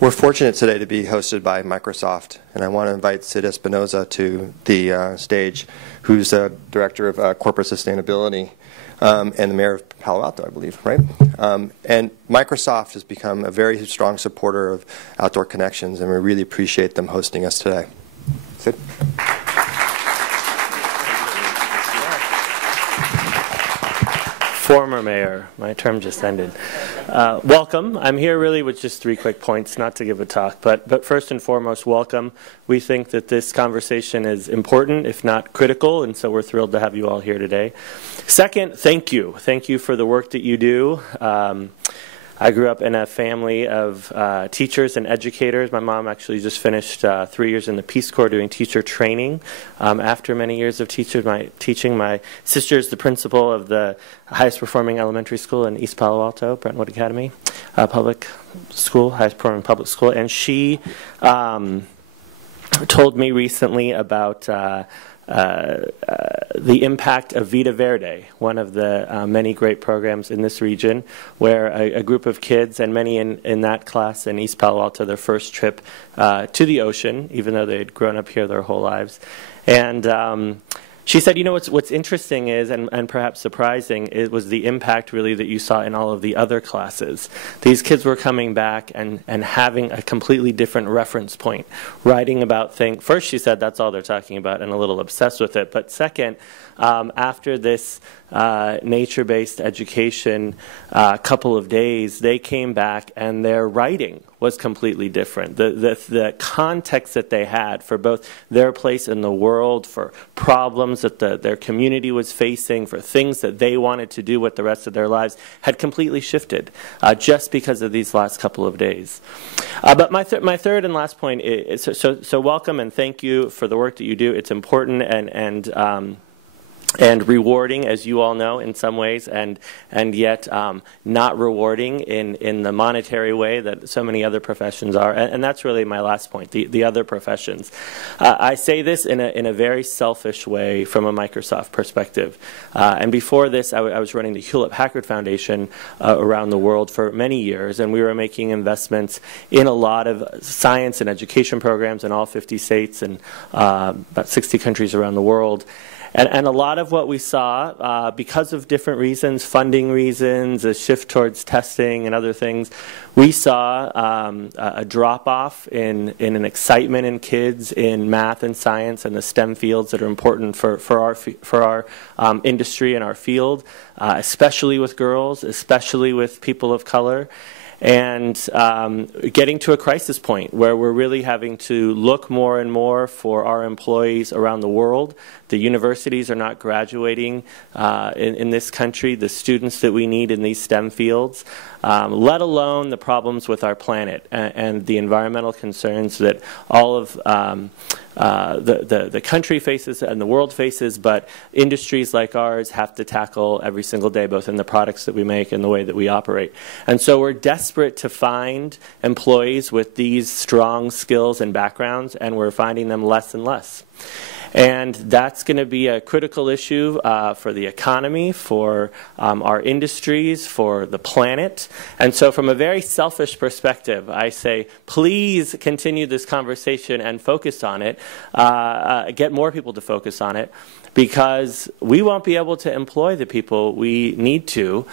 We're fortunate today to be hosted by Microsoft, and I want to invite Sid Espinosa to the stage, who's the Director of Corporate Sustainability and the Mayor of Palo Alto, I believe, right? And Microsoft has become a very strong supporter of Outdoor Connections, and we really appreciate them hosting us today. Sid? Former mayor. My term just ended. Welcome. I'm here really with just 3 quick points, not to give a talk, but first and foremost, welcome. We think that this conversation is important, if not critical, and so we're thrilled to have you all here today. Second, thank you. Thank you for the work that you do. I grew up in a family of teachers and educators. My mom actually just finished 3 years in the Peace Corps doing teacher training. After many years of teaching, my sister is the principal of the highest performing elementary school in East Palo Alto, Brentwood Academy public school, highest performing public school, and she told me recently about the impact of Vida Verde, one of the many great programs in this region, where a group of kids, and many in that class in East Palo Alto, their first trip to the ocean, even though they had grown up here their whole lives. And she said, you know, what's interesting is, and perhaps surprising, it was the impact really that you saw in all of the other classes. These kids were coming back and having a completely different reference point, writing about things. First, she said that's all they're talking about and a little obsessed with it. But second, after this nature-based education couple of days, they came back and their writing was completely different. The context that they had for both their place in the world, for problems that their community was facing, for things that they wanted to do with the rest of their lives, had completely shifted just because of these last couple of days. But my third and last point is, so welcome and thank you for the work that you do. It's important and rewarding, as you all know, in some ways, and yet not rewarding in the monetary way that so many other professions are. And that's really my last point, the other professions. I say this in a very selfish way from a Microsoft perspective. And before this, I was running the Hewlett-Packard Foundation around the world for many years, and we were making investments in a lot of science and education programs in all 50 states and about 60 countries around the world. And a lot of what we saw, because of different reasons, funding reasons, a shift towards testing and other things, we saw a drop-off in an excitement in kids in math and science and the STEM fields that are important for our industry and our field, especially with girls, especially with people of color. And getting to a crisis point where we're really having to look more and more for our employees around the world. The universities are not graduating in this country, the students that we need in these STEM fields, let alone the problems with our planet and the environmental concerns that all of the country faces and the world faces, but industries like ours have to tackle every single day, both in the products that we make and the way that we operate. And so we're desperate to find employees with these strong skills and backgrounds, and we're finding them less and less. And that's going to be a critical issue for the economy, for our industries, for the planet. And so from a very selfish perspective, I say, please continue this conversation and focus on it, get more people to focus on it, because we won't be able to employ the people we need to.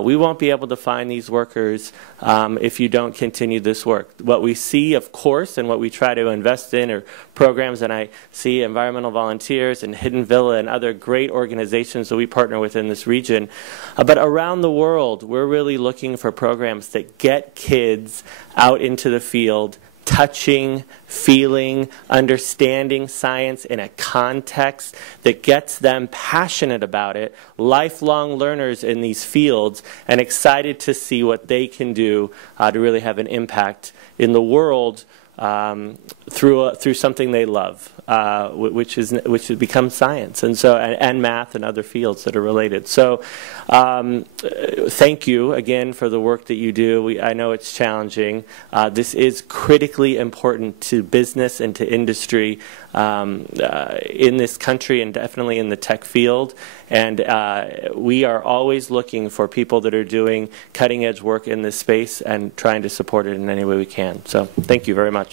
We won't be able to find these workers if you don't continue this work. What we see, of course, and what we try to invest in are programs, and I see environmental volunteers and Hidden Villa and other great organizations that we partner with in this region. But around the world, we're really looking for programs that get kids out into the field, touching, feeling, understanding science in a context that gets them passionate about it, lifelong learners in these fields, and excited to see what they can do to really have an impact in the world through something they love, which has become science, and math and other fields that are related. So, thank you again for the work that you do. I know it's challenging. This is critically important to business and to industry in this country, and definitely in the tech field. And we are always looking for people that are doing cutting-edge work in this space and trying to support it in any way we can. So, thank you very much.